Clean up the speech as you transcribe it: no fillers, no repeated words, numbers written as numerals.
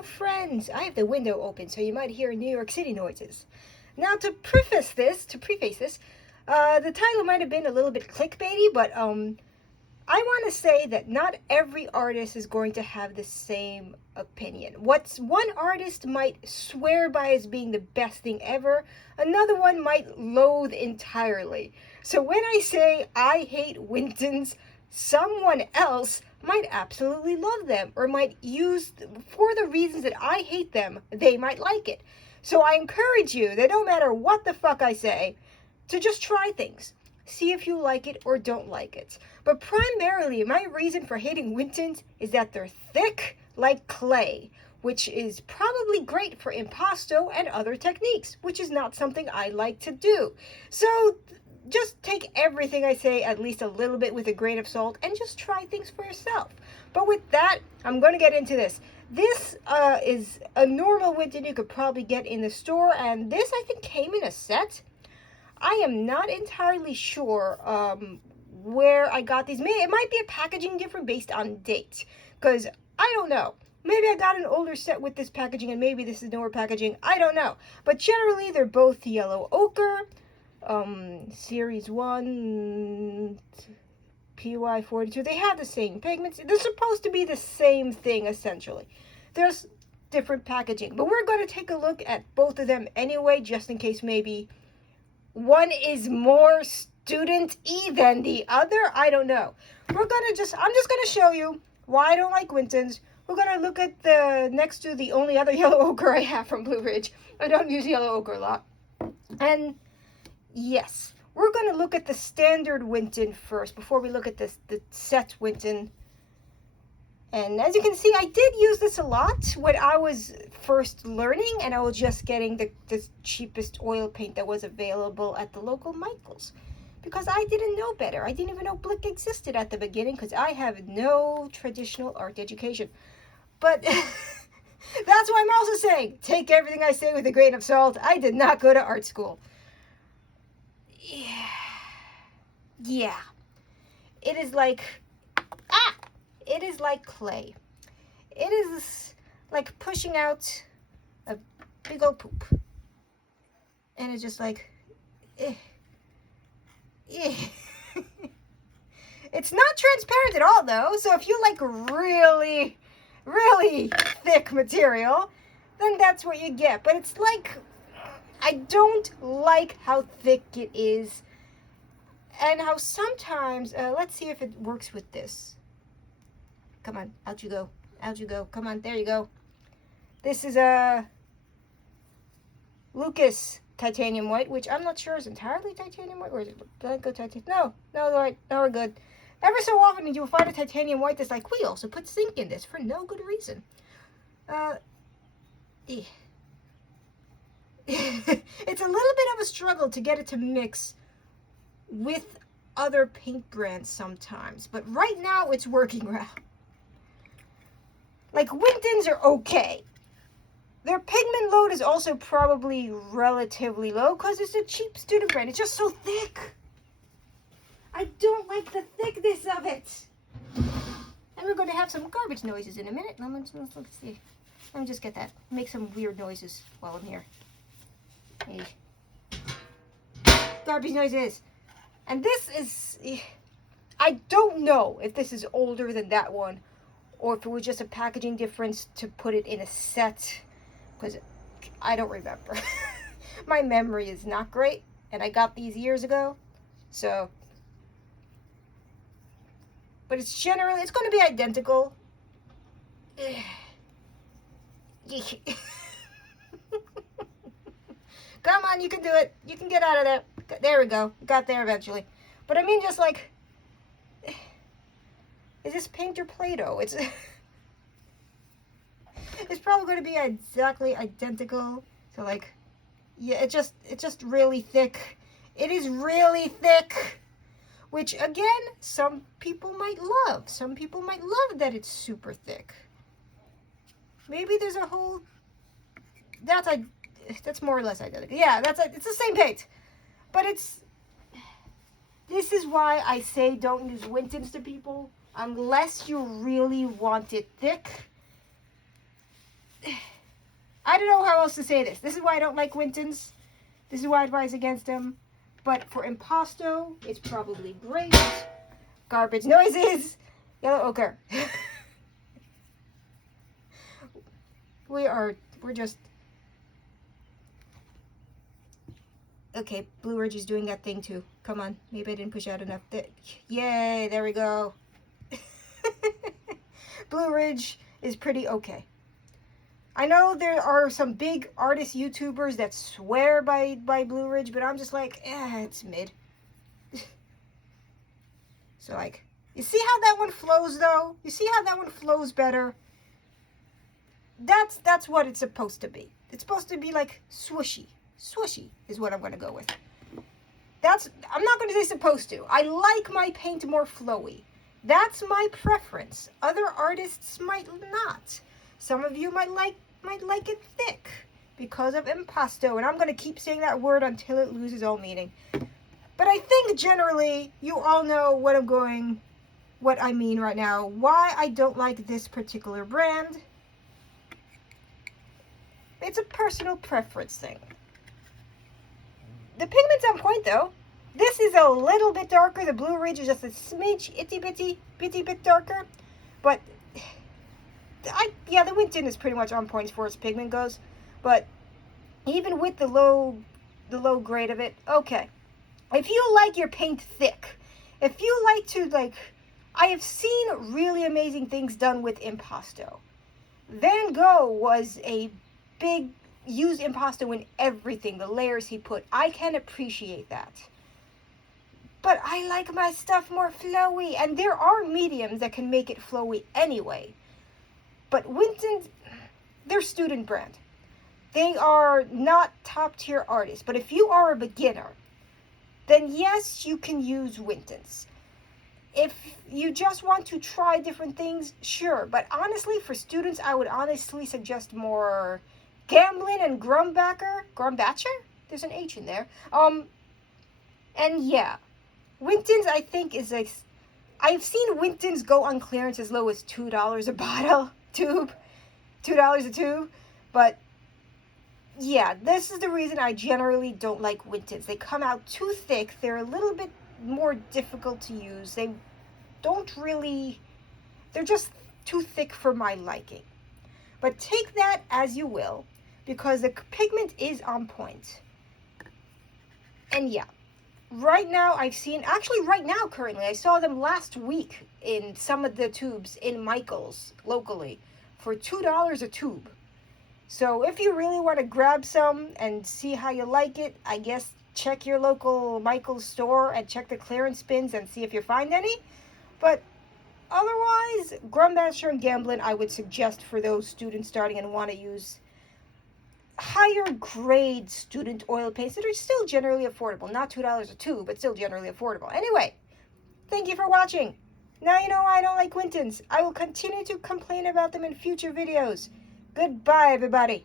Hello friends! I have the window open so you might hear New York City noises. Now to preface this, the title might have been a little bit clickbaity, but I want to say that not every artist is going to have the same opinion. What's one artist might swear by as being the best thing ever, another one might loathe entirely. So when I say I hate Winton's, someone else might absolutely love them or might use, for the reasons that I hate them, they might like it. So I encourage you that no matter what the fuck I say, to just try things. See if you like it or don't like it. But primarily, my reason for hating Wintons is that they're thick like clay, which is probably great for impasto and other techniques, which is not something I like to do. So just take everything I say at least a little bit with a grain of salt and just try things for yourself. But with that, I'm going to get into this. This is a normal Winton you could probably get in the store, and this I think came in a set. I am not entirely sure where I got these. It might be a packaging different based on date, because I don't know. Maybe I got an older set with this packaging and maybe this is newer packaging. I don't know. But generally, they're both yellow ochre. Series 1, PY42. They have the same pigments. They're supposed to be the same thing, essentially. There's different packaging. But we're going to take a look at both of them anyway, just in case maybe one is more student-y than the other. I don't know. I'm just going to show you why I don't like Winton's. We're going to look at the next to the only other yellow ochre I have from Blue Ridge. I don't use yellow ochre a lot. And yes, we're going to look at the standard Winton first before we look at the set Winton. And as you can see, I did use this a lot when I was first learning, and I was just getting the cheapest oil paint that was available at the local Michael's. Because I didn't know better. I didn't even know Blick existed at the beginning because I have no traditional art education. But that's why I'm also saying, take everything I say with a grain of salt. I did not go to art school. Yeah. It is like clay. It is like pushing out a big old poop. And it's just like, It's not transparent at all though, so if you like really, really thick material, then that's what you get. But it's like, I don't like how thick it is, and how sometimes, let's see if it works with this. Come on, out you go, come on, there you go. This is a Lucas titanium white, which I'm not sure is entirely titanium white, or is it blanco titanium? No, all right, now we're good. Every so often you will find a titanium white that's like, we also put zinc in this for no good reason. It's a little bit of a struggle to get it to mix with other paint brands sometimes, but right now it's working well. Like, Winton's are okay. Their pigment load is also probably relatively low because it's a cheap student brand. It's just so thick. I don't like the thickness of it. And we're going to have some garbage noises in a minute. Let's see. Let me just get that. Make some weird noises while I'm here. Hey. Garbage noises. And this is, I don't know if this is older than that one, or if it was just a packaging difference to put it in a set, because I don't remember. My memory is not great, and I got these years ago, so. But it's going to be identical. Come on, you can do it. You can get out of there. There we go. Got there eventually. But I mean, just like, is this paint or Play-Doh? It's probably going to be exactly identical. So like, yeah, it's just really thick. It is really thick, which again, some people might love. Some people might love that it's super thick. Maybe there's a whole, that's more or less identical. Yeah, it's the same paint, but this is why I say don't use Wintons to people unless you really want it thick. don't know how else to say this. This is why I don't like Wintons. This is why I advise against them. But for impasto, it's probably great. Garbage noises. Yellow ochre. We're just... Okay, Blue Ridge is doing that thing too. Come on. Maybe I didn't push out enough. Yay, there we go. Blue Ridge is pretty okay. I know there are some big artist YouTubers that swear by Blue Ridge, but I'm just like, it's mid. So like, you see how that one flows though? You see how that one flows better? That's what it's supposed to be. It's supposed to be like swooshy. Swooshy is what I'm going to go with. I'm not going to say supposed to. I like my paint more flowy. That's my preference. Other artists might not. Some of you might like it thick because of impasto, and I'm going to keep saying that word until it loses all meaning. But I think generally you all know what I mean right now. Why I don't like this particular brand. It's a personal preference thing. The pigment's on point though. This is a little bit darker. The Blue Ridge is just a smidge, itty bitty bit darker. But the Winton is pretty much on point as far as pigment goes. But even with the low grade of it, okay. If you like your paint thick, if you like to I have seen really amazing things done with impasto. Van Gogh was a big used impasto in everything, the layers he put. I can appreciate that. But I like my stuff more flowy, and there are mediums that can make it flowy anyway. But Winton, they're student brand. They are not top tier artists, but if you are a beginner, then yes, you can use Wintons. If you just want to try different things, sure. But honestly, for students, I would honestly suggest more Gamblin and Grumbacher? There's an H in there. And yeah, Wintons I think is like, I've seen Wintons go on clearance as low as $2 a bottle, $2 a tube, but yeah, this is the reason I generally don't like Wintons. They come out too thick, they're a little bit more difficult to use, they're just too thick for my liking. But take that as you will, because the pigment is on point. And yeah, right now currently, I saw them last week in some of the tubes in Michael's locally for $2 a tube. So if you really want to grab some and see how you like it, I guess check your local Michael's store and check the clearance bins and see if you find any. But otherwise, Grumbacher and Gamblin I would suggest for those students starting and want to use higher grade student oil paints that are still generally affordable. Not $2 a tube, but still generally affordable. Anyway, thank you for watching. Now you know why I don't like Wintons. I will continue to complain about them in future videos. Goodbye, everybody.